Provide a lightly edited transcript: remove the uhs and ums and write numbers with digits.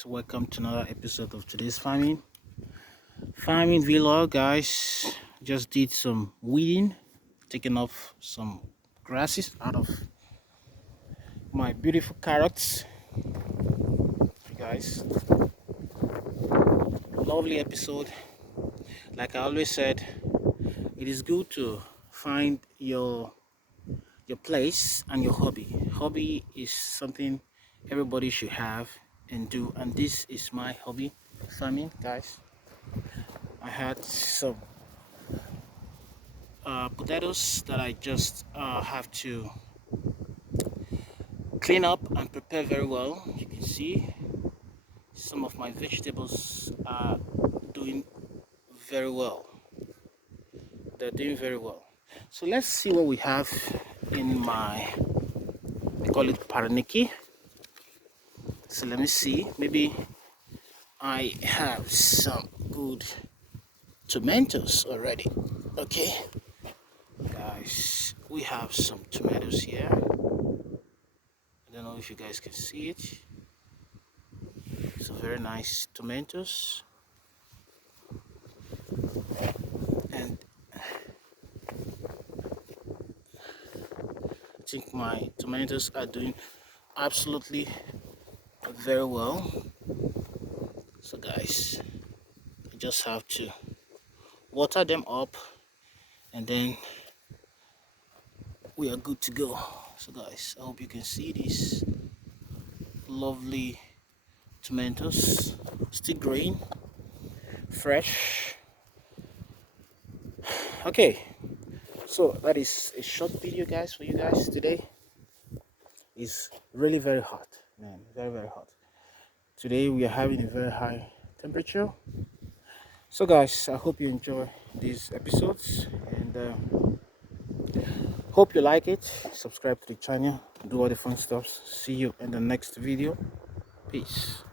guys, welcome to another episode of today's farming vlog. Guys, just did some weeding, taking off some grasses out of my beautiful carrots. Guys, lovely episode. Like I always said, it is good to find your place and your hobby is something everybody should have and do, and this is my hobby, farming. Guys, I had some potatoes that I just have to clean up and prepare very well. You can see some of my vegetables are doing very well. They're doing very well. So let's see what we have in my, we call it paraniki. So let me see, maybe I have some good tomatoes already. Okay, guys, we have some tomatoes here. I don't know if you guys can see it. So very nice tomatoes, and I think my tomatoes are doing absolutely very well. So guys, I just have to water them up and then we are good to go. So guys, I hope you can see these lovely tomatoes, still green, fresh. Okay, so that is a short video, guys, for you guys today. It's really very hot, man, very hot. Today we are having a very high temperature. So guys, I hope you enjoy these episodes, and hope you like it. Subscribe to the channel, do all the fun stuff. See you in the next video. Peace.